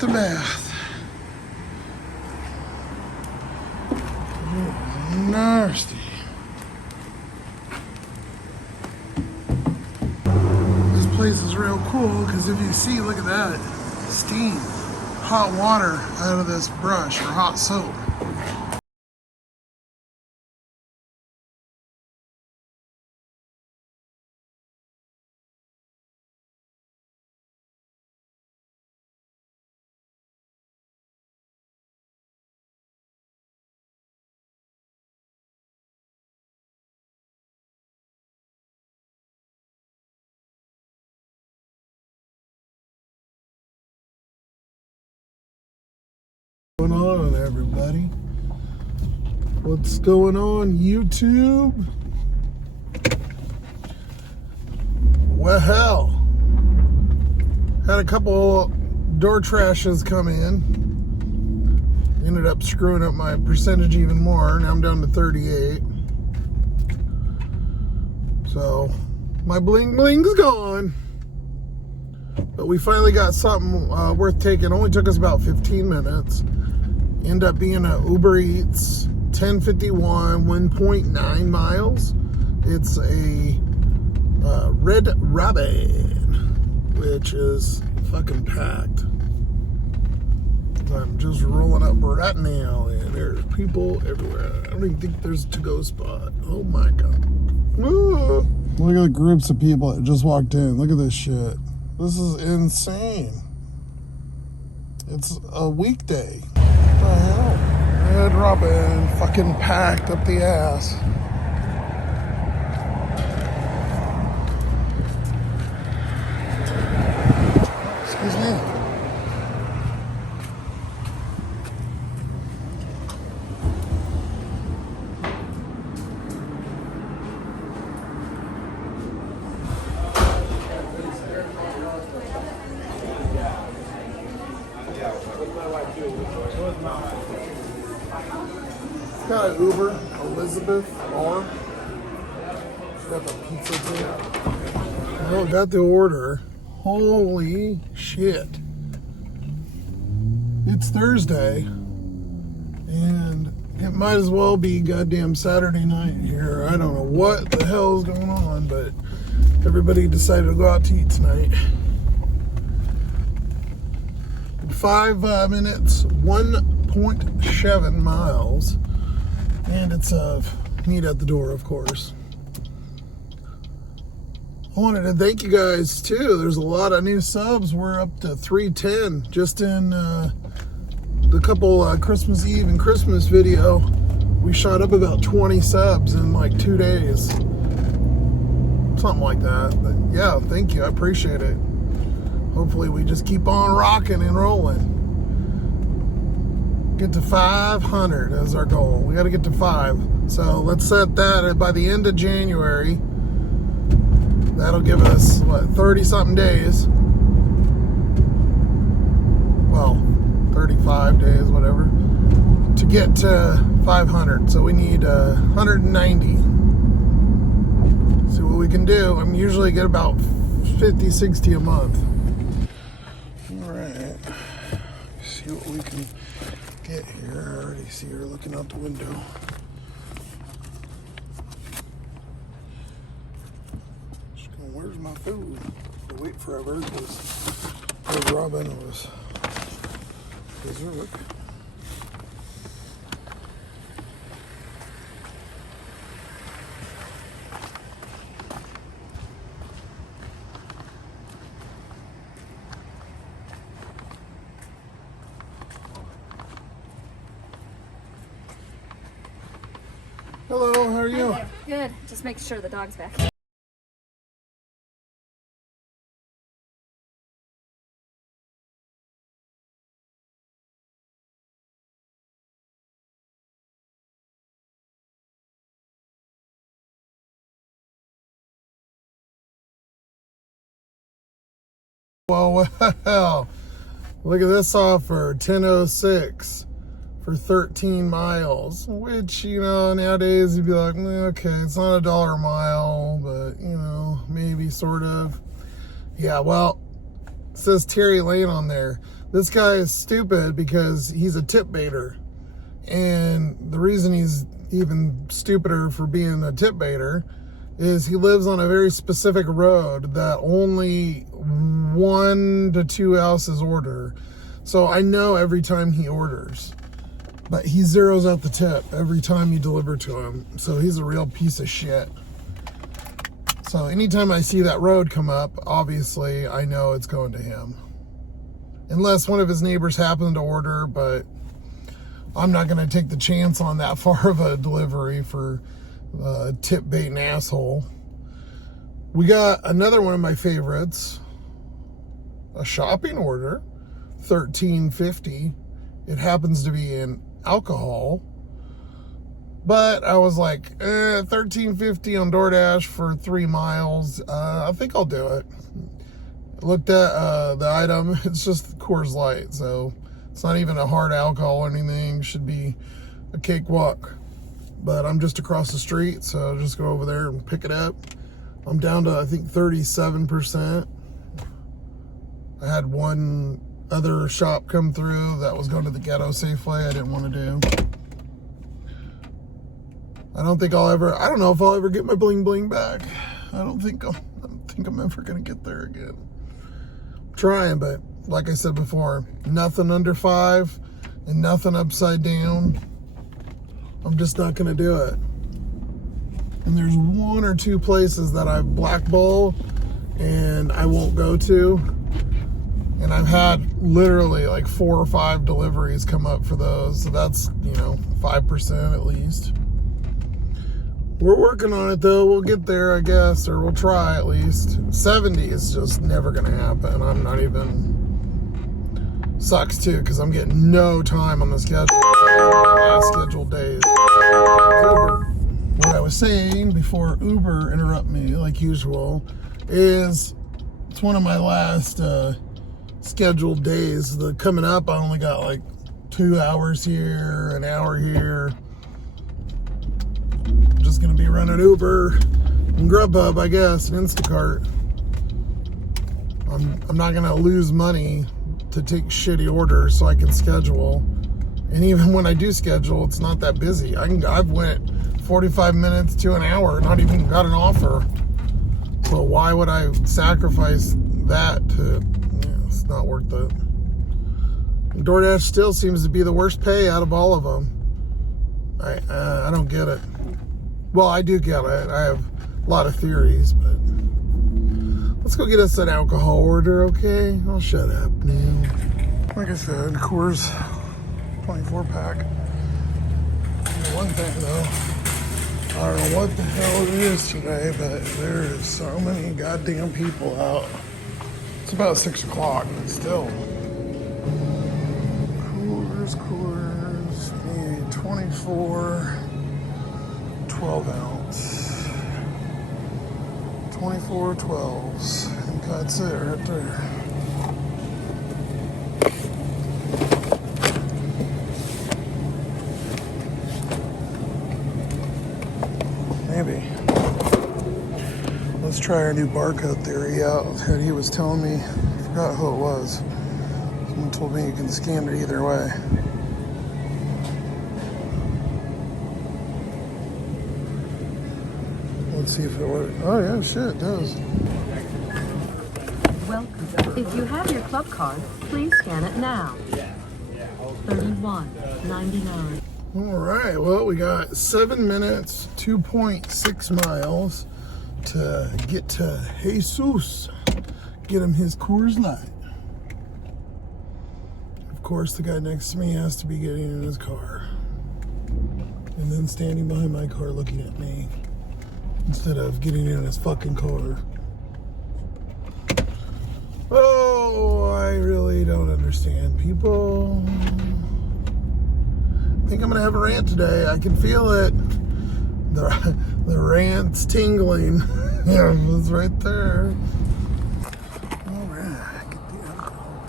just a bath. Nasty. This place is real cool because if you see, look at that, steam, hot water out of this brush or hot soap. What's going on, everybody? What's going on, YouTube? Well, had a couple door trashes come in. Ended up screwing up my percentage even more. Now I'm down to 38. So my bling bling's gone. But we finally got something worth taking. Only took us about 15 minutes. End up being a Uber Eats 1051, 1.9 miles. It's a Red Robin, which is fucking packed. I'm just rolling up right now, and there's people everywhere. I don't even think there's a to-go spot. Oh my god. Ooh. Look at the groups of people that just walked in. Look at this shit. This is insane. It's a weekday. What the hell? Red Robin fucking packed up the ass. Excuse me. Got an Uber, Elizabeth R. Got the pizza too. Oh, got the order. Holy shit. It's Thursday. And it might as well be goddamn Saturday night here. I don't know what the hell is going on, but everybody decided to go out to eat tonight. 5 minutes, 1.7 miles. And it's meet at the door, of course. I wanted to thank you guys too. There's a lot of new subs. We're up to 310 just in the couple Christmas Eve and Christmas video. We shot up about 20 subs in like 2 days. Something like that. But yeah, thank you. I appreciate it. Hopefully we just keep on rocking and rolling. Get to 500 as our goal. We got to get to 5. So let's set that by the end of January. That'll give us, what, 30-something days. Well, 35 days, whatever, to get to 500. So we need 190. See what we can do. I'm usually get about 50, 60 a month. All right. See what we can get here. I already see her looking out the window. Just going, where's my food? I wait forever because Red Robin was berserk. Hello, how are you? Hi there. Good. Just making sure the dog's back. Well, look at this offer, 1006 for 13 miles, which, you know, nowadays you'd be like, okay, it's not $1 a mile, but, you know, maybe sort of. Yeah, well, it says Terry Lane on there. This guy is stupid because he's a tip baiter. And the reason he's even stupider for being a tip baiter is he lives on a very specific road that only 1 to 2 houses order. So I know every time he orders, but he zeroes out the tip every time you deliver to him. So he's a real piece of shit. So anytime I see that road come up, obviously I know it's going to him. Unless one of his neighbors happen to order, but I'm not going to take the chance on that far of a delivery for a tip baiting asshole. We got another one of my favorites, a shopping order, $13.50. It happens to be in alcohol, but I was like, $13.50 on DoorDash for 3 miles. I think I'll do it. Looked at the item. It's just Coors Light, so it's not even a hard alcohol or anything. Should be a cakewalk. But I'm just across the street, so I'll just go over there and pick it up. I'm down to, I think, 37%. I had one other shop come through that was going to the ghetto Safeway I didn't want to do. I don't know if I'll ever get my bling bling back. I don't think I'm ever going to get there again. I'm trying, but like I said before, nothing under 5 and nothing upside down. I'm just not going to do it. And there's 1 or 2 places that I've blackballed and I won't go to. And I've had literally like 4 or 5 deliveries come up for those. So that's, 5% at least. We're working on it though. We'll get there, I guess, or we'll try at least. 70 is just never going to happen. I'm not even... Sucks too, because I'm getting no time on the schedule. Last scheduled days. What I was saying before Uber interrupt me, like usual, is it's one of my last scheduled days. Coming up, I only got like 2 hours here, an hour here. I'm just gonna be running Uber and Grubhub, I guess, and Instacart. I'm not gonna lose money to take shitty orders so I can schedule. And even when I do schedule, it's not that busy. I've went 45 minutes to an hour, not even got an offer. So why would I sacrifice that to, it's not worth it. And DoorDash still seems to be the worst pay out of all of them. I don't get it. Well, I do get it. I have a lot of theories, but let's go get us an alcohol order, okay? I'll shut up now. Like I said, Coors 24 pack. One thing though, I don't know what the hell it is today, but there is so many goddamn people out. It's about 6 o'clock, but still. Coors, need 24, 12 ounce. 24 12s. I think that's it right there. Maybe. Let's try our new barcode theory out that he was telling me. I forgot who it was. Someone told me you can scan it either way. Let's see if it works. Oh yeah, shit, it does. Welcome. If you have your club card, please scan it now. $31.99. All right, well, we got 7 minutes, 2.6 miles to get to Jesus. Get him his Coors Light. Of course, the guy next to me has to be getting in his car. And then standing behind my car looking at me. Instead of getting in his fucking car. Oh, I really don't understand people. I think I'm gonna have a rant today. I can feel it. The rant's tingling. Yeah, it's right there. All right, get the alcohol.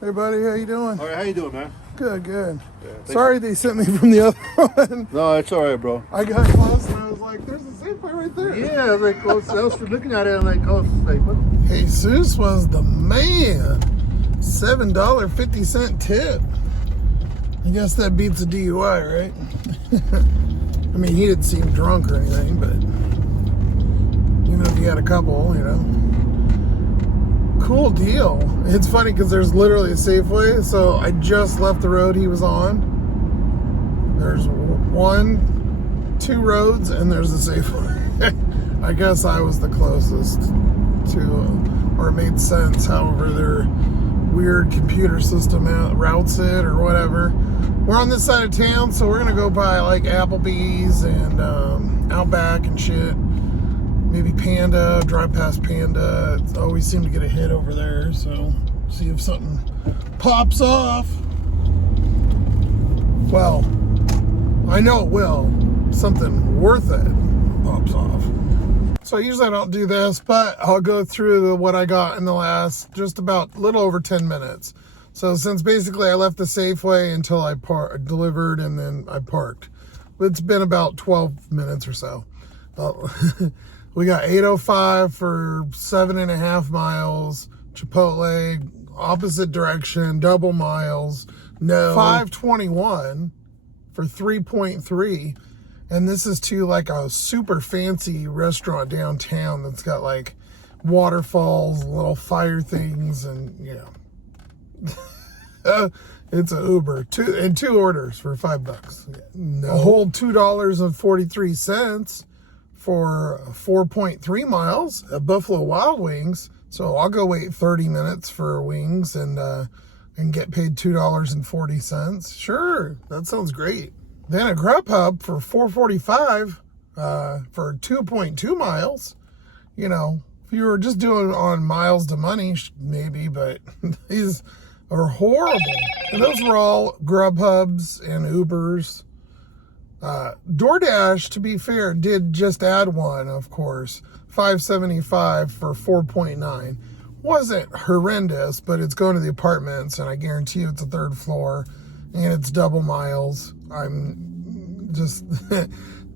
Hey buddy, how you doing? All right, how you doing, man? Good, good. Yeah, Sorry they sent me from the other one. No, it's all right, bro. I got close and I was like, there's a Safeway right there. Yeah, like I was looking at it and like I was like, what? Jesus was the man. $7.50 tip. I guess that beats a DUI, right? I mean, he didn't seem drunk or anything, but even if he had a couple, you know. Cool deal. It's funny because there's literally a Safeway, so I just left the road he was on. There's 2 roads, and there's a Safeway. I guess I was the closest to, or it made sense, however their weird computer system routes it or whatever. We're on this side of town, so we're gonna go by like Applebee's and Outback and shit. Maybe Panda, drive past Panda. It's always seem to get a hit over there, so see if something pops off. Well, I know it will. Something worth it pops off. So usually I don't do this, but I'll go through what I got in the last just about a little over 10 minutes. So since basically I left the Safeway until I delivered and then I parked. It's been about 12 minutes or so. We got 805 for 7.5 miles. Chipotle, opposite direction, double miles. No. 521 for 3.3. And this is to like a super fancy restaurant downtown that's got like waterfalls, little fire things, and you know. It's an Uber. 2 orders for $5. No. A whole $2.43 for 4.3 miles at Buffalo Wild Wings. So I'll go wait 30 minutes for wings and get paid $2.40. Sure, that sounds great. Then a Grubhub for $4.45 for 2.2 miles. You know, if you were just doing on miles to money, maybe, but these are horrible. And those were all Grubhubs and Ubers. DoorDash, to be fair, did just add one, of course. $5.75 for 4.9. Wasn't horrendous, but it's going to the apartments, and I guarantee you it's a 3rd floor, and it's double miles. I'm just,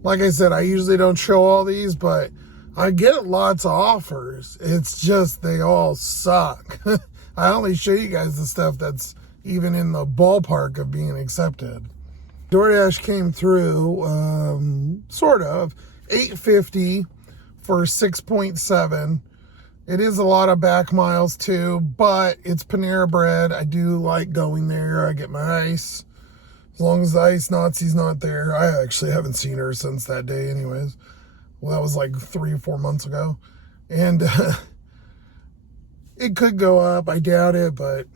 like I said, I usually don't show all these, but I get lots of offers. It's just they all suck. I only show you guys the stuff that's even in the ballpark of being accepted. DoorDash came through, sort of, $8.50 for 6.7. It is a lot of back miles too, but it's Panera Bread. I do like going there. I get my ice. As long as the ice Nazi's not there. I actually haven't seen her since that day anyways. Well, that was like 3 or 4 months ago. And it could go up. I doubt it, but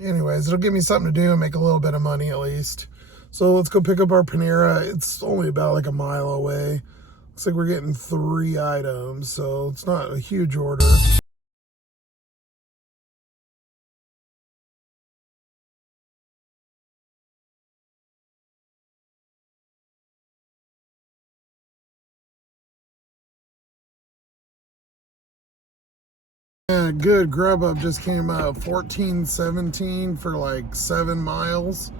anyways, it'll give me something to do and make a little bit of money at least. So let's go pick up our Panera. It's only about like a mile away. Looks like we're getting 3 items, so it's not a huge order. Yeah, good. Grubhub just came out $14.17 for like 7 miles.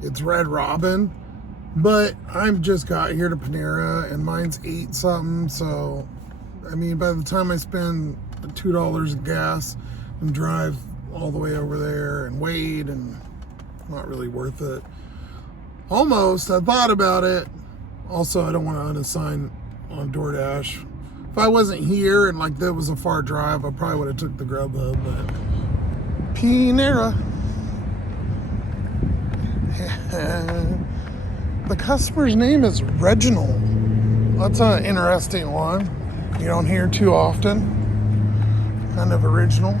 It's Red Robin, but I've just got here to Panera and mine's 8 something. So, I mean, by the time I spend $2 in gas and drive all the way over there and wait, and not really worth it. Almost, I thought about it. Also, I don't want to unassign on DoorDash. If I wasn't here and like that was a far drive, I probably would have took the Grubhub, but Panera. The customer's name is Reginald. That's an interesting one. You don't hear too often. Kind of original.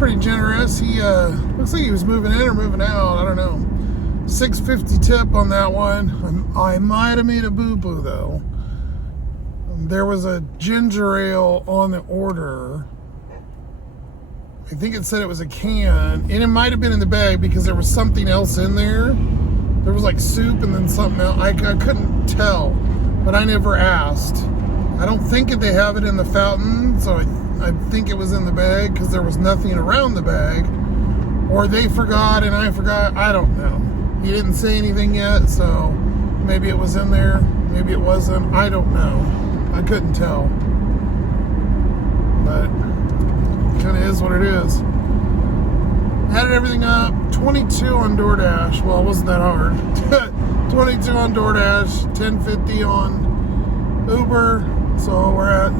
pretty generous. He looks like he was moving in or moving out. I don't know. $6.50 tip on that one. I might have made a boo-boo though. There was a ginger ale on the order. I think it said it was a can, and it might have been in the bag because there was something else in there. There was like soup and then something else. I couldn't tell, but I never asked. I don't think they have it in the fountain, so I think it was in the bag because there was nothing around the bag. Or they forgot and I forgot. I don't know. He didn't say anything yet, so maybe it was in there. Maybe it wasn't. I don't know. I couldn't tell. But it kind of is what it is. Added everything up. 22 on DoorDash. Well, it wasn't that hard. 22 on DoorDash. 10.50 on Uber. So we're at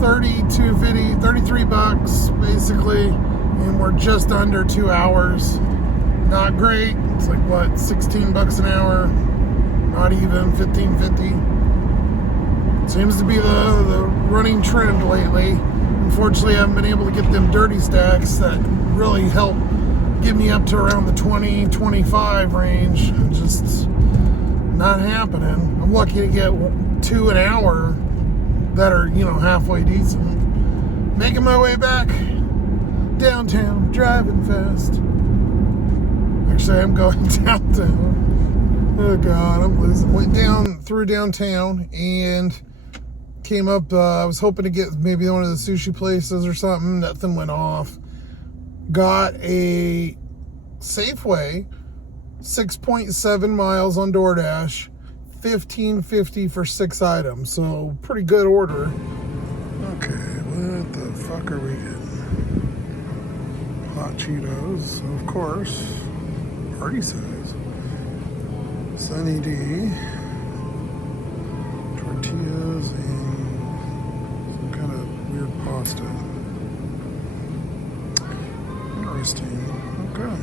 $32.50, $33 basically, and we're just under 2 hours. Not great. It's like what, $16 an hour? Not even $15.50. Seems to be the running trend lately. Unfortunately, I haven't been able to get them dirty stacks that really help get me up to around the 20, 25 range. Just not happening. I'm lucky to get 2 an hour that are, halfway decent. Making my way back downtown, driving fast. Actually, I'm going downtown. Oh God, I'm losing. Went down through downtown and came up. I was hoping to get maybe one of the sushi places or something. Nothing went off. Got a Safeway, 6.7 miles on DoorDash, $15.50 for 6 items. So pretty good order. Okay, what the fuck are we getting? Hot Cheetos, of course. Party size. Sunny D. Tortillas and some kind of weird pasta. Interesting. Okay.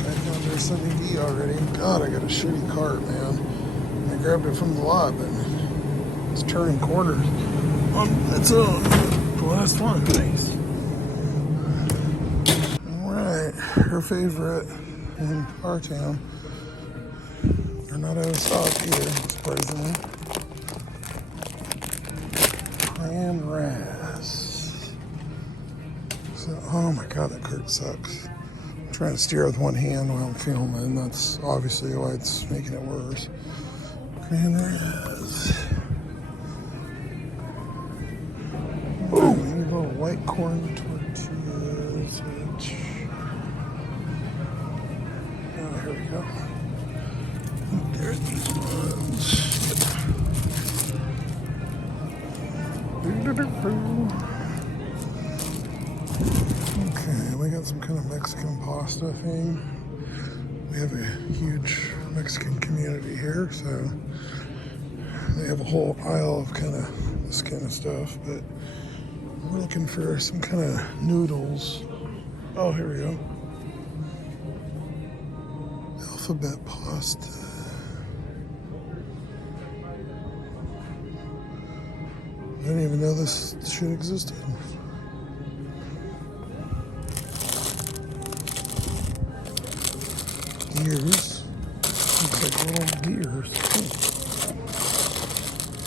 I found their Sunny D already. God, I got a shitty cart, man. I grabbed it from the lot, but it's turning corners on its own. The last one. Nice. Alright, her favorite in our town. They're not out of stock either, surprisingly. Cran Ras. So, oh my God, that cart sucks. I'm trying to steer with one hand while I'm filming. That's obviously why it's making it worse. Cran Ras. Oh, we need little white corn tortillas. Which... Oh, here we go. There's these ones. Okay, we got some kind of Mexican pasta thing. We have a huge Mexican community here, so they have a whole aisle of kind of this kind of stuff, but we're looking for some kind of noodles. Oh, here we go. Alphabet pasta. I didn't even know this shit existed. Gears. Looks like little gears.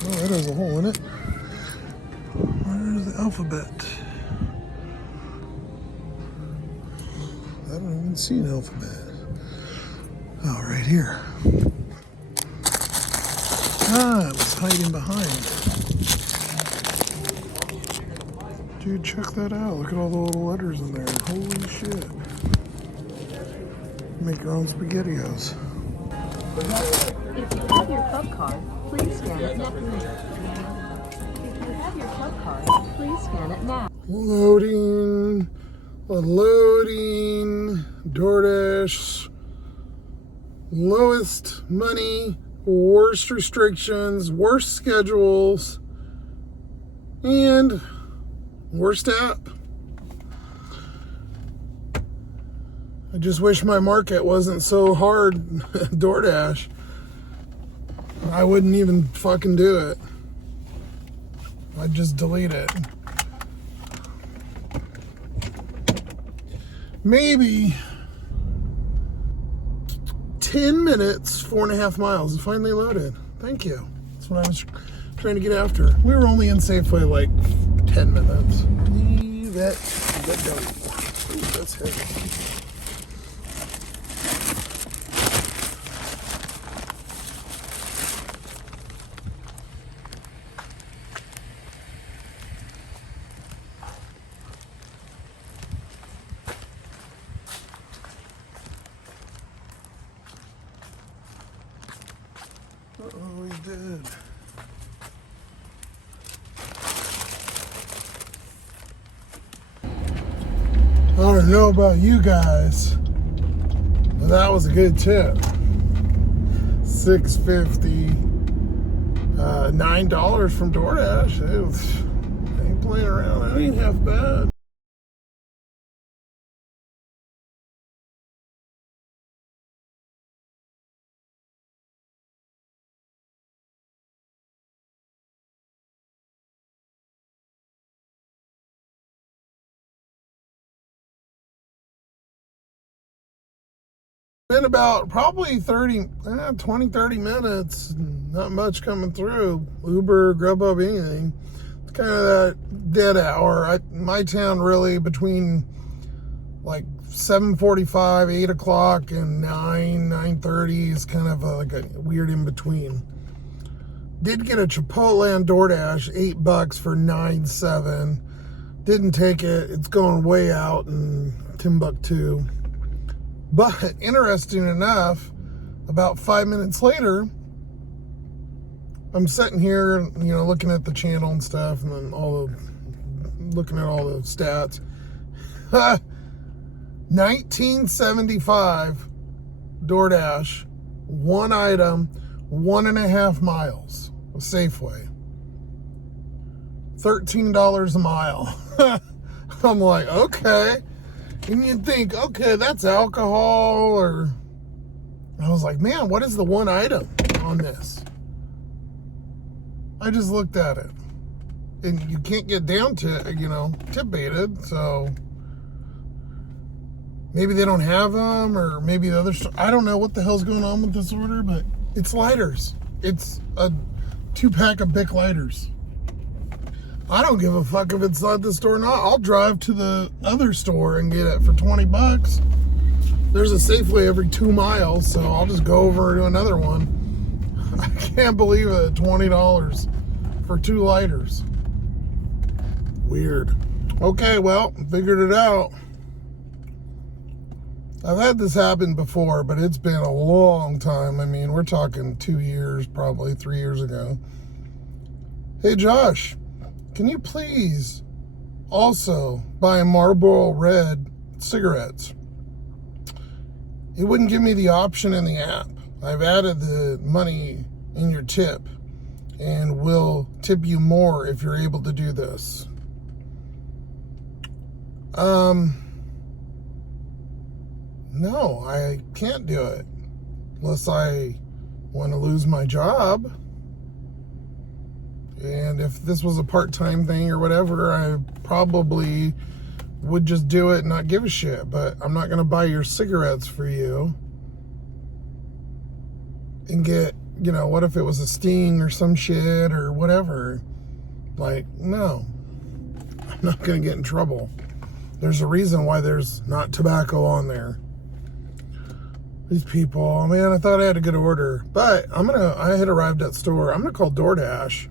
Oh, that has a hole in it. Where's the alphabet? I haven't even seen alphabet. Oh, right here. Ah, it was hiding behind. Dude, check that out. Look at all the little letters in there. Holy shit. Make your own SpaghettiOs. If you have your club card, please scan it now. If you have your club card, please scan it now. Loading. Unloading. DoorDash. Lowest money. Worst restrictions. Worst schedules. And worst app. I just wish my market wasn't so hard. DoorDash. I wouldn't even fucking do it. I'd just delete it. maybe 10 minutes, 4.5 miles. It finally loaded. Thank you. That's what I was trying to get after. We were only in Safeway like 10 minutes. Leave it. Let go. Ooh, that's heavy. Oh, he did. I don't know about you guys, but that was a good tip. $6.50, $9 from DoorDash. I ain't playing around. That ain't half bad. Been about probably 30 minutes, not much coming through. Uber, Grubhub, anything. It's kind of that dead hour. My town really between like 7:45, 8 o'clock and 9:30 is kind of like a weird in between. Did get a Chipotle on DoorDash, $8 for 9.7. Didn't take it. It's going way out in Timbuktu. But interesting enough, about 5 minutes later, I'm sitting here, looking at the channel and stuff, and then looking at all the stats. 1975 DoorDash, one item, 1.5 miles of Safeway. $13 a mile. I'm like, okay. And you'd think, okay, that's alcohol, or I was like, man, what is the one item on this? I just looked at it, and you can't get down to, tip baited, so maybe they don't have them, or maybe the other store. I don't know what the hell's going on with this order, but it's lighters. It's a 2-pack of Bic lighters. I don't give a fuck if it's at the store or not. I'll drive to the other store and get it for $20. There's a Safeway every 2 miles, so I'll just go over to another one. I can't believe it, $20 for 2 lighters. Weird. Okay, well, figured it out. I've had this happen before, but it's been a long time. I mean, we're talking 2 years, probably 3 years ago. Hey, Josh. Can you please also buy Marlboro Red cigarettes? It wouldn't give me the option in the app. I've added the money in your tip and will tip you more if you're able to do this. No, I can't do it unless I want to lose my job. And if this was a part-time thing or whatever, I probably would just do it and not give a shit. But I'm not going to buy your cigarettes for you and get, what if it was a sting or some shit or whatever? Like, no. I'm not going to get in trouble. There's a reason why there's not tobacco on there. These people, man, I thought I had a good order. But I had arrived at store. I'm going to call DoorDash.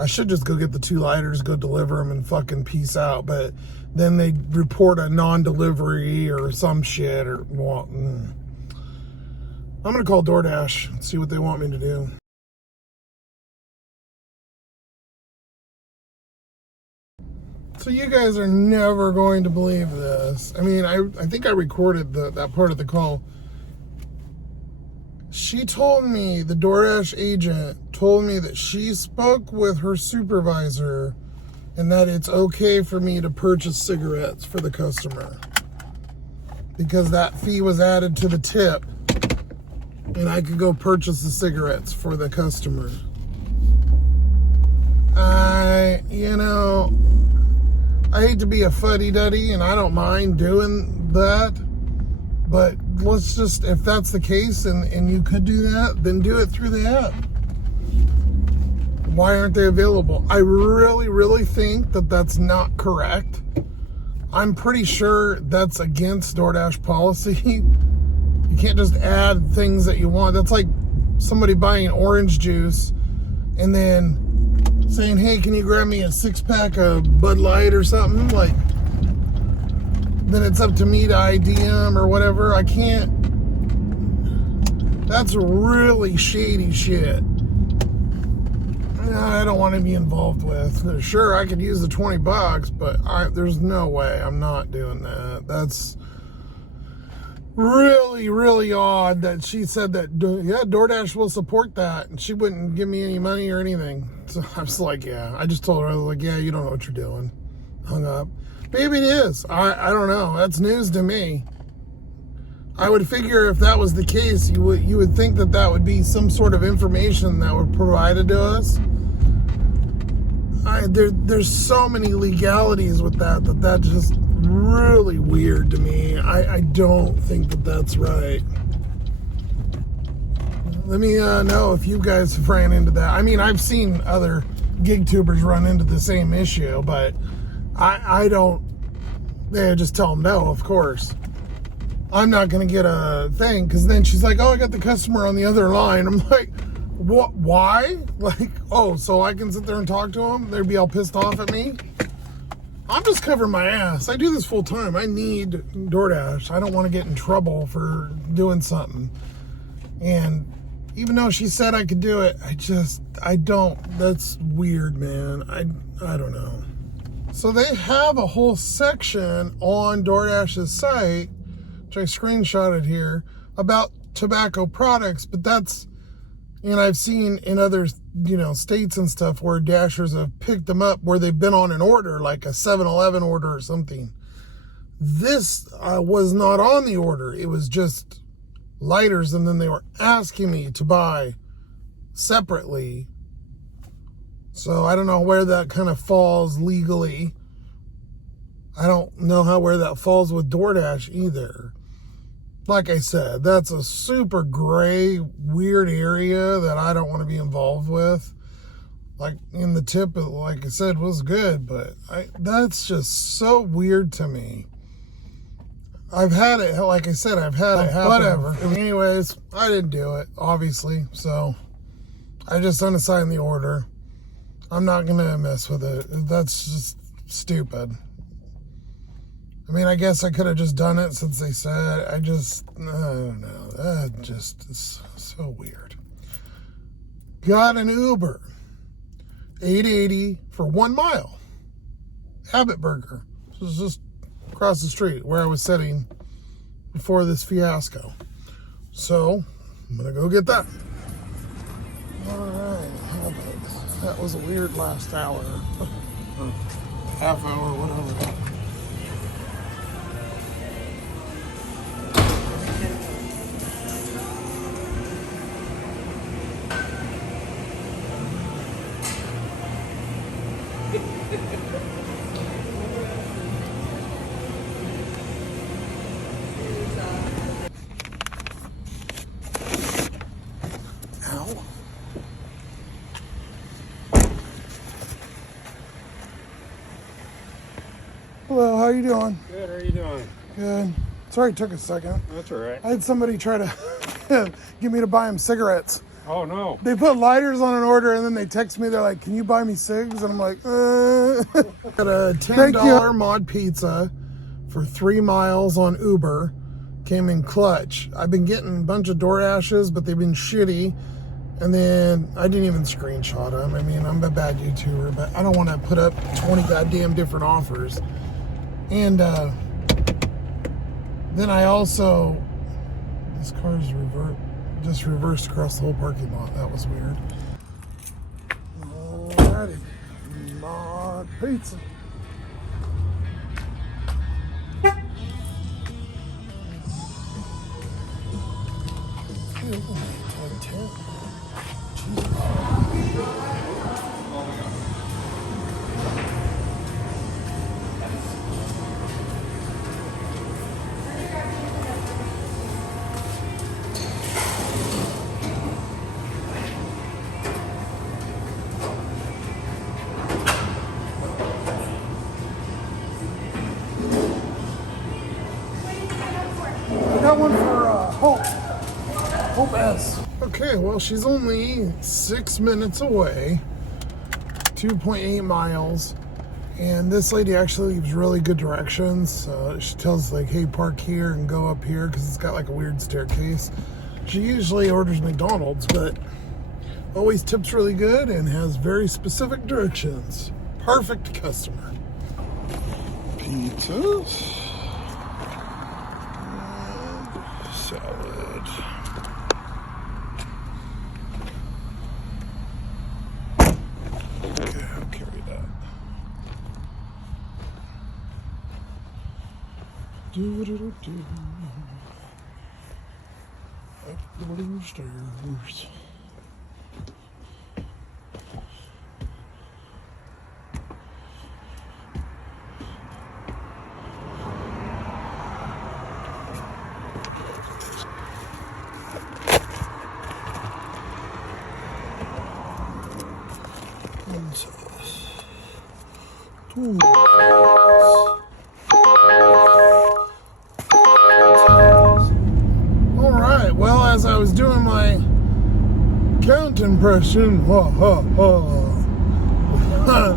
I should just go get the 2 lighters, go deliver them, and fucking peace out. But then they report a non-delivery or some shit. I'm going to call DoorDash and see what they want me to do. So you guys are never going to believe this. I mean, I think I recorded that part of the call. She told me, the DoorDash agent told me that she spoke with her supervisor and that it's okay for me to purchase cigarettes for the customer because that fee was added to the tip and I could go purchase the cigarettes for the customer. I hate to be a fuddy-duddy and I don't mind doing that. But let's just, if that's the case and you could do that, then do it through the app. Why aren't they available? I really, really think that that's not correct. I'm pretty sure that's against DoorDash policy. You can't just add things that you want. That's like somebody buying orange juice and then saying, hey, can you grab me a 6-pack of Bud Light or something? Like, then it's up to me to ID them or whatever. I can't. That's really shady shit. I don't want to be involved with. Sure, I could use the $20, but there's no way I'm not doing that. That's really, really odd that she said that, yeah, DoorDash will support that, and she wouldn't give me any money or anything. So I was like, yeah. I just told her, I was like, yeah, you don't know what you're doing. Hung up. Maybe it is. I don't know. That's news to me. I would figure if that was the case, you would think that that would be some sort of information that were provided to us. There's so many legalities with that just really weird to me. I don't think that that's right. Let me know if you guys have ran into that. I mean, I've seen other gig tubers run into the same issue, but I don't. They just tell them no, of course. I'm not going to get a thing, because then she's like, oh, I got the customer on the other line. I'm like, what? Why? Like, oh, so I can sit there and talk to them? They'd be all pissed off at me? I'm just covering my ass. I do this full time. I need DoorDash. I don't want to get in trouble for doing something. And even though she said I could do it, I don't. That's weird, man. I don't know. So they have a whole section on DoorDash's site, which I screenshotted here, about tobacco products, but that's, and I've seen in other, states and stuff where Dashers have picked them up where they've been on an order, like a 7-Eleven order or something. This was not on the order. It was just lighters, and then they were asking me to buy separately. So I don't know where that kind of falls legally. I don't know where that falls with DoorDash either. Like I said, that's a super gray, weird area that I don't want to be involved with. Like, in the tip, like I said, was good, but that's just so weird to me. I've had it, like I said, I've had it happen. Whatever. Anyways, I didn't do it, obviously, so I just unassigned the order. I'm not going to mess with it. That's just stupid. I mean, I guess I could have just done it since they said. I don't know. That just is so weird. Got an Uber. $8.80 for 1 mile. Habit Burger. This is just across the street where I was sitting before this fiasco. So, I'm going to go get that. Alright, that was a weird last hour. Half hour, whatever. Ow. Hello, how you doing? Good, how are you doing? Good. Sorry it took a second. That's all right. I had somebody try to get me to buy them cigarettes. Oh, no. They put lighters on an order and then they text me, they're like, can you buy me cigs? And I'm like, Got a $10 mod pizza for 3 miles on Uber. Came in clutch. I've been getting a bunch of DoorDashes, but they've been shitty. And then I didn't even screenshot them. I mean, I'm a bad YouTuber, but I don't want to put up 20 goddamn different offers. And then I also, this car's just reversed across the whole parking lot. That was weird. Alrighty, mod pizza. Okay, well, she's only 6 minutes away, 2.8 miles. And this lady actually leaves really good directions. She tells like, hey, park here and go up here because it's got like a weird staircase. She usually orders McDonald's, but always tips really good and has very specific directions. Perfect customer. Pizzas. And salad. Okay, I'll carry that. Do. Up the blue stairs. All right, well, as I was doing my count impression,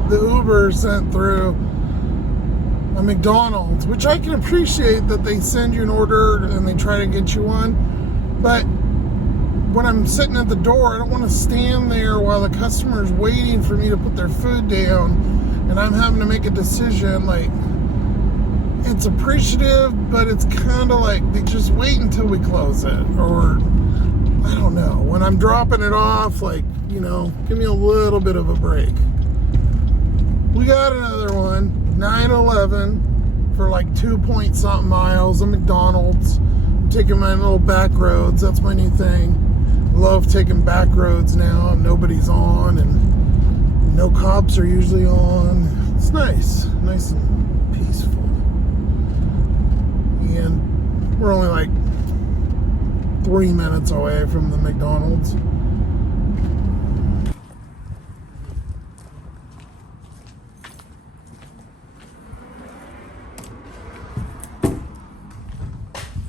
the Uber sent through a McDonald's, which I can appreciate that they send you an order and they try to get you one, but when I'm sitting at the door, I don't want to stand there while the customer's waiting for me to put their food down and I'm having to make a decision. Like, it's appreciative, but it's kind of like they just wait until we close it, or I don't know. When I'm dropping it off, like, you know, give me a little bit of a break. We got another one, 9/11, for like 2-point-something miles, a McDonald's. I'm taking my little back roads. That's my new thing. Love taking back roads now. Nobody's on, and no cops are usually on. It's nice and peaceful. And we're only like 3 minutes away from the McDonald's.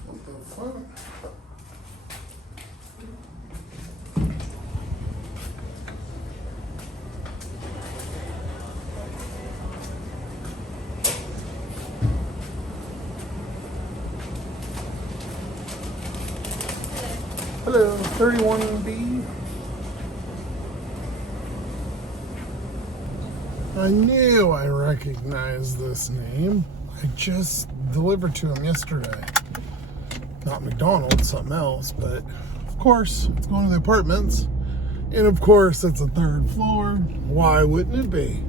What the fuck? Hello, 31B. I knew I recognized this name. I just delivered to him yesterday. Not McDonald's, something else, but of course, it's going to the apartments. And of course, it's a 3rd floor. Why wouldn't it be?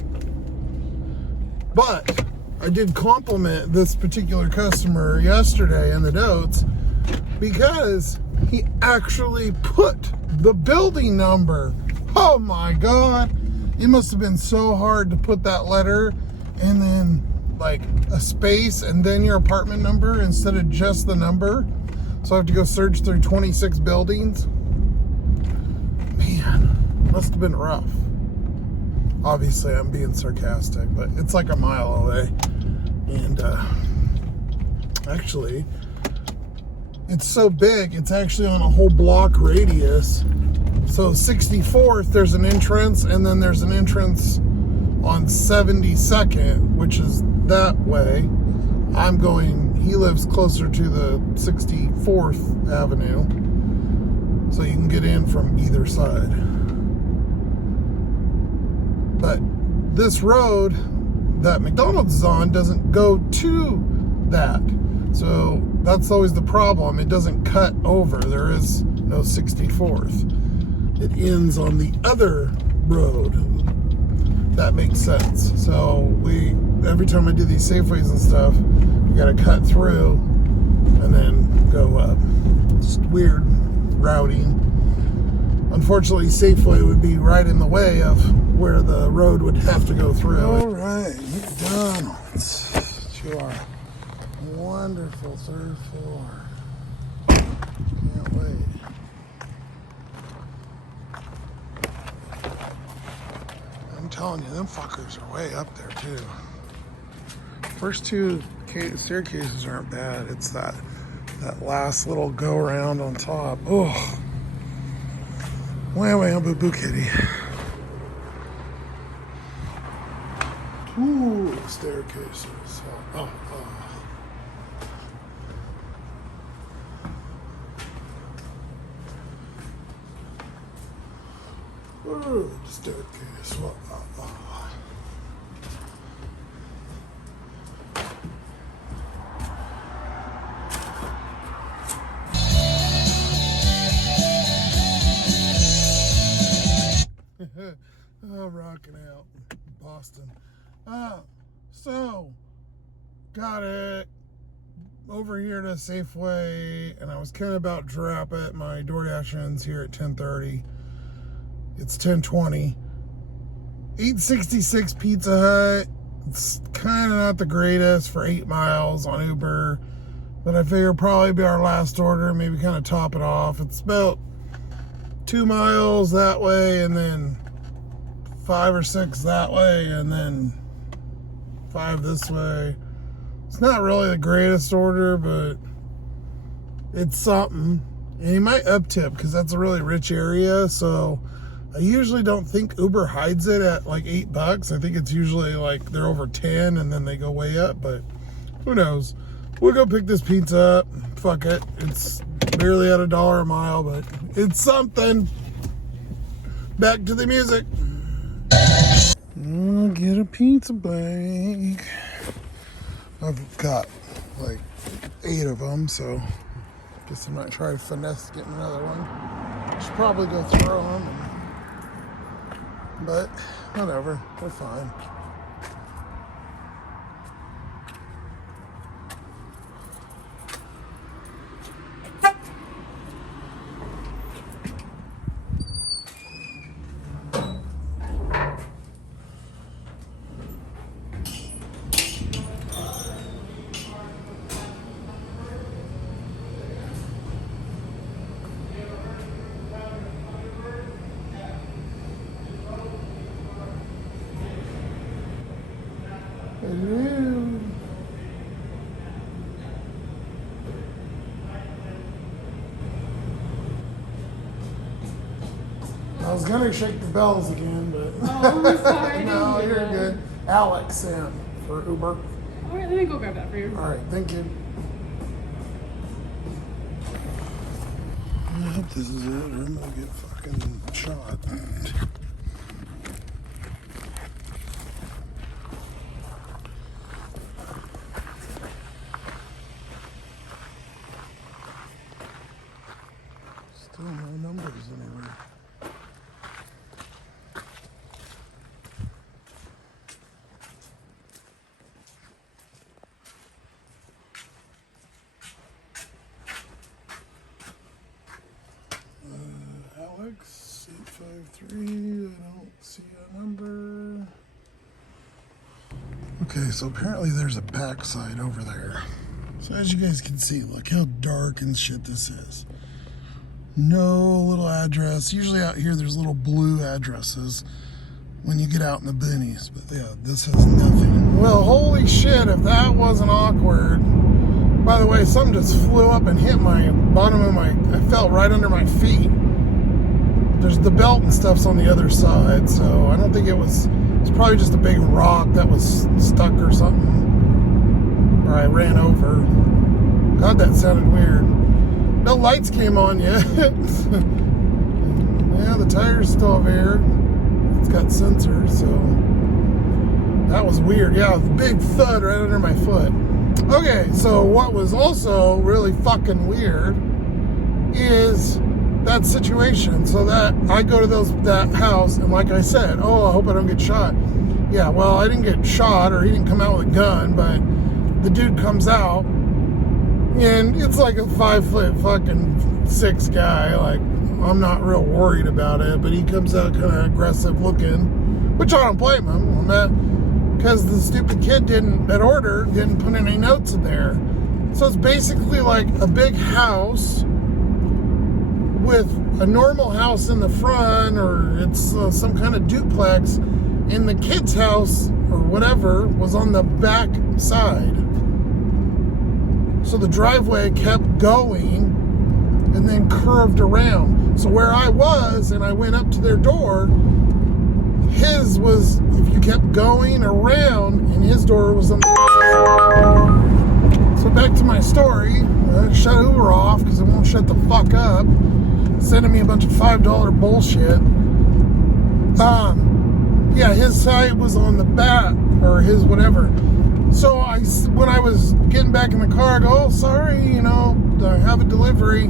But I did compliment this particular customer yesterday in the notes because he actually put the building number. Oh my God. It must have been so hard to put that letter and then like a space and then your apartment number instead of just the number. So I have to go search through 26 buildings. Man, must have been rough. Obviously, I'm being sarcastic, but it's like a mile away. And actually, it's so big, it's actually on a whole block radius. So 64th, there's an entrance, and then there's an entrance on 72nd, which is that way. I'm going, he lives closer to the 64th Avenue. So you can get in from either side. But this road that McDonald's is on doesn't go to that. So that's always the problem. It doesn't cut over. There is no 64th. It ends on the other road. That makes sense. So every time I do these Safeways and stuff, you gotta cut through and then go up. Just weird routing. Unfortunately, Safeway would be right in the way of where the road would have to go through. All right, McDonald's to our wonderful 3rd floor. Can't wait. I'm telling you, them fuckers are way up there too. First 2 staircases aren't bad. It's that last little go around on top. Oh. Wow, boo boo kitty. Ooh, staircases. Oh. Ooh, staircase. Oh, rocking out Boston. So got it over here to Safeway, and I was kind of about to drop it. My DoorDash ends here at 10:30. It's 10:20. 866 Pizza Hut. It's kind of not the greatest for 8 miles on Uber, but I figure it'll probably be our last order, maybe kind of top it off. It's about 2 miles that way, and then 5 or 6 that way, and then 5 this way. It's not really the greatest order, but it's something. And you might up tip because that's a really rich area, so I usually don't think Uber hides it at like $8. I think it's usually like they're over 10 and then they go way up, but who knows? We'll go pick this pizza up. Fuck it. It's barely at $1 a mile, but it's something. Back to the music. I'll get a pizza bag. I've got like 8 of them, so guess I'm not trying to finesse getting another one. Should probably go throw them, but whatever, we're fine. Hello. I was gonna shake the bells again, but Oh, I'm sorry. no, you're good. Alex in for Uber. All right, let me go grab that for you. All right, thank you. I hope this is it, or I'm gonna get fucking shot. Still no numbers anywhere. Alex 853. I don't see a number. Okay, so apparently there's a backside over there. So as you guys can see, look how dark and shit this is. No little address. Usually out here there's little blue addresses when you get out in the boonies. But yeah, this has nothing. Well, holy shit, if that wasn't awkward. By the way, something just flew up and hit my bottom of my, I felt right under my feet. There's the belt and stuff's on the other side, so I don't think it's probably just a big rock that was stuck or something. Or I ran over. God, that sounded weird. No lights came on yet. Yeah, the tire's still over here. It's got sensors, so that was weird. Yeah, big thud right under my foot. Okay, so what was also really fucking weird is that situation. So that I go to that house, and like I said, oh, I hope I don't get shot. Yeah, well, I didn't get shot, or he didn't come out with a gun, but the dude comes out, and it's like a 5'6" fucking guy. Like, I'm not real worried about it, but he comes out kind of aggressive looking, which I don't blame him on that, because the stupid kid didn't put any notes in there. So it's basically like a big house with a normal house in the front, or it's some kind of duplex, and the kid's house or whatever was on the back side. So the driveway kept going, and then curved around. So where I was, and I went up to their door, his was, if you kept going around, and his door was on the So back to my story. I shut Uber off because it won't shut the fuck up. Sending me a bunch of $5 bullshit. Yeah, his side was on the back, or his whatever. So when I was getting back in the car, I go, oh, sorry, I have a delivery.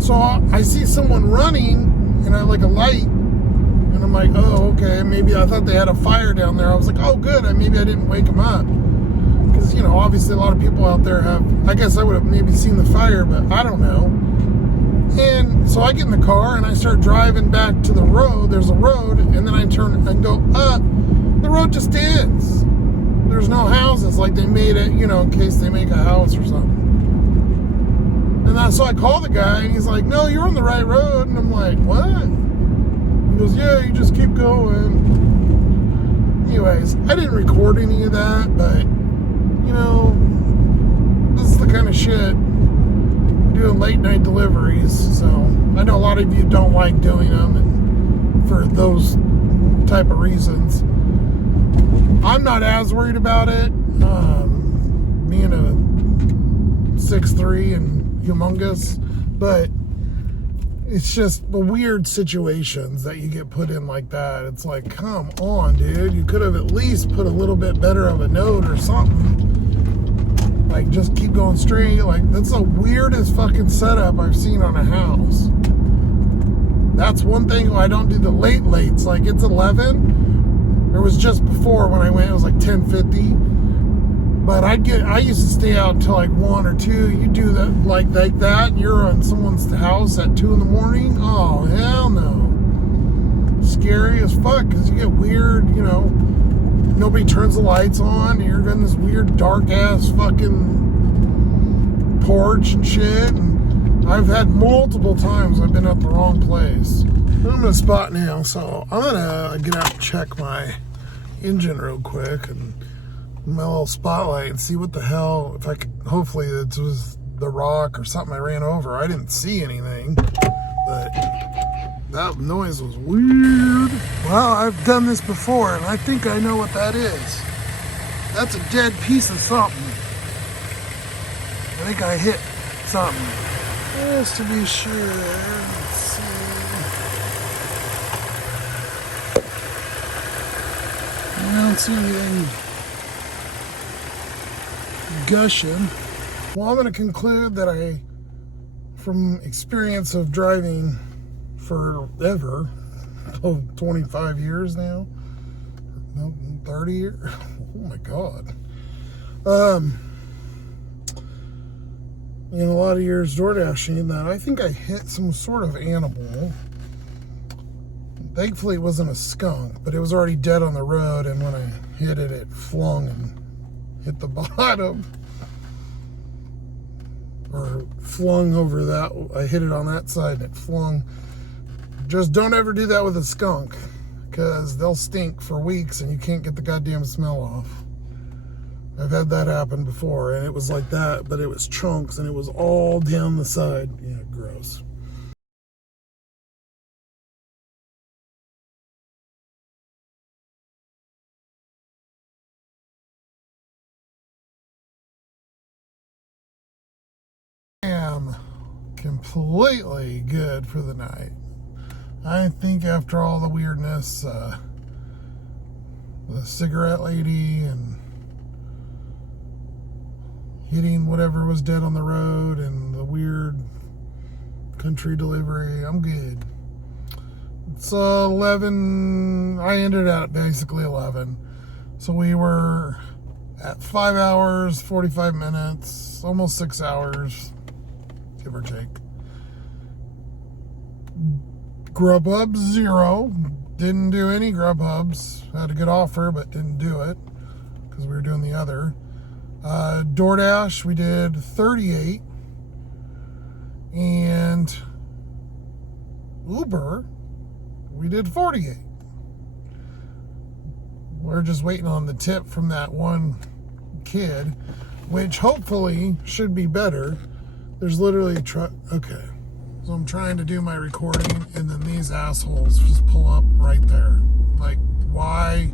So I see someone running, and I like a light, and I'm like, oh, okay, maybe I thought they had a fire down there. I was like, oh, good, maybe I didn't wake them up. Because, obviously a lot of people out there have, I guess I would have maybe seen the fire, but I don't know. And so I get in the car and I start driving back to the road. There's a road, and then I turn and go up. The road just ends. There's no houses, like they made it, in case they make a house or something. And so I call the guy, and he's like, no, you're on the right road. And I'm like, what? He goes, yeah, you just keep going. Anyways, I didn't record any of that, but, this is the kind of shit, doing late night deliveries. So I know a lot of you don't like doing them, and for those type of reasons. I'm not as worried about it, being a 6'3" and humongous, but it's just the weird situations that you get put in like that. It's like, come on, dude. You could have at least put a little bit better of a note or something. Like, just keep going straight. Like, that's the weirdest fucking setup I've seen on a house. That's one thing I don't do the lates. Like, it's 11. It was just before when I went, it was like 10:50. But I used to stay out until like 1 or 2. You do that like that, and you're on someone's house at 2 in the morning. Oh, hell no. Scary as fuck, because you get weird, nobody turns the lights on, and you're in this weird dark ass fucking porch and shit. And I've had multiple times I've been at the wrong place. I'm in a spot now, so I'm gonna get out and check my engine real quick and my little spotlight and see what the hell, if I could, hopefully it was the rock or something I ran over. I didn't see anything, but that noise was weird. Well, I've done this before, and I think I know what that is. That's a dead piece of something. I think I hit something. Just to be sure. Let's see. I don't see anything gushing. Well, I'm going to conclude that from experience of driving forever, 25 years now, no, 30 years, oh my God. A lot of years door dashing, that I think I hit some sort of animal. Thankfully it wasn't a skunk, but it was already dead on the road, and when I hit it, it flung and hit the bottom. Or flung over that. I hit it on that side and it flung. Just don't ever do that with a skunk, because they'll stink for weeks and you can't get the goddamn smell off. I've had that happen before, and it was like that, but it was chunks and it was all down the side. Yeah, gross. I am completely good for the night. I think after all the weirdness, the cigarette lady and hitting whatever was dead on the road and the weird country delivery, I'm good. It's 11, I ended at basically 11. So we were at 5 hours, 45 minutes, almost 6 hours, give or take. Grubhub, 0. Didn't do any Grubhubs. Had a good offer, but didn't do it because we were doing the other. DoorDash, we did 38. And Uber, we did 48. We're just waiting on the tip from that one kid, which hopefully should be better. There's literally a truck. Okay. So I'm trying to do my recording, and then these assholes just pull up right there. Like, why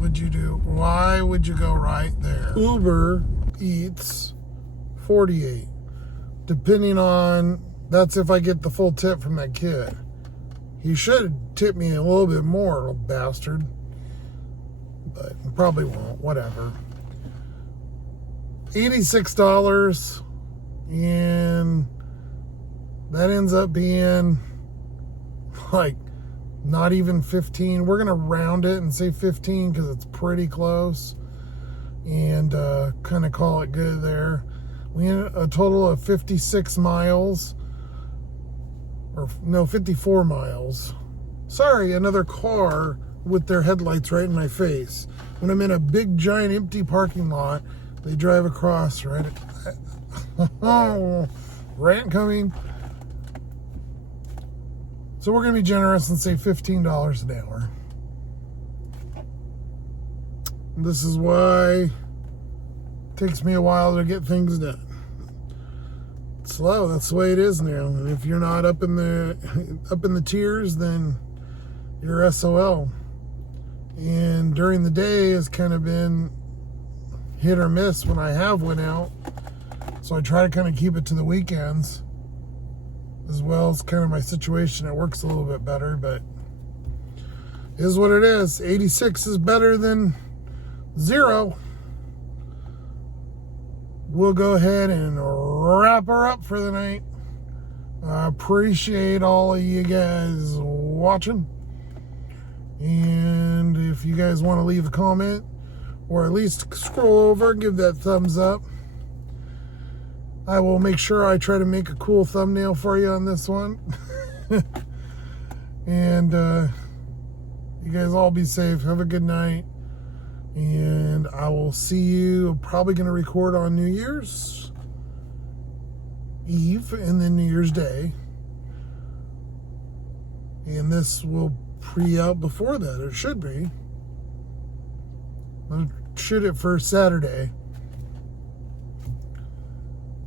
would you go right there? Uber Eats 48. Depending on, that's if I get the full tip from that kid. He should tip me a little bit more, little bastard. But probably won't, whatever. $86, and that ends up being like not even 15. We're gonna round it and say 15 because it's pretty close, and kind of call it good there. We had a total of 56 miles, or no, 54 miles. Sorry, another car with their headlights right in my face. When I'm in a big giant empty parking lot, they drive across right at rant coming. So we're going to be generous and say $15 an hour. This is why it takes me a while to get things done. It's slow, that's the way it is now. And if you're not up in the tiers, then you're SOL. And during the day has kind of been hit or miss when I have went out. So I try to kind of keep it to the weekends, as well as kind of my situation. It works a little bit better, but it is what it is. 86 is better than 0. We'll go ahead and wrap her up for the night. I appreciate all of you guys watching. And if you guys want to leave a comment, or at least scroll over and give that thumbs up, I will make sure I try to make a cool thumbnail for you on this one. And you guys all be safe. Have a good night. And I will see you. I'm probably going to record on New Year's Eve and then New Year's Day. And this will pre-out before that. It should be. I'll shoot it for Saturday.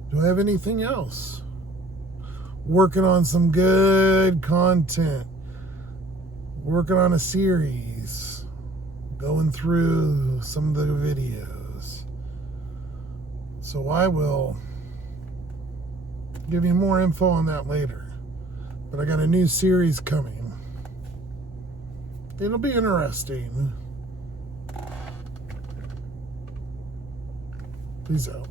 Do I have anything else? Working on some good content. Working on a series. Going through some of the videos. So I will give you more info on that later. But I got a new series coming. It'll be interesting. Peace out.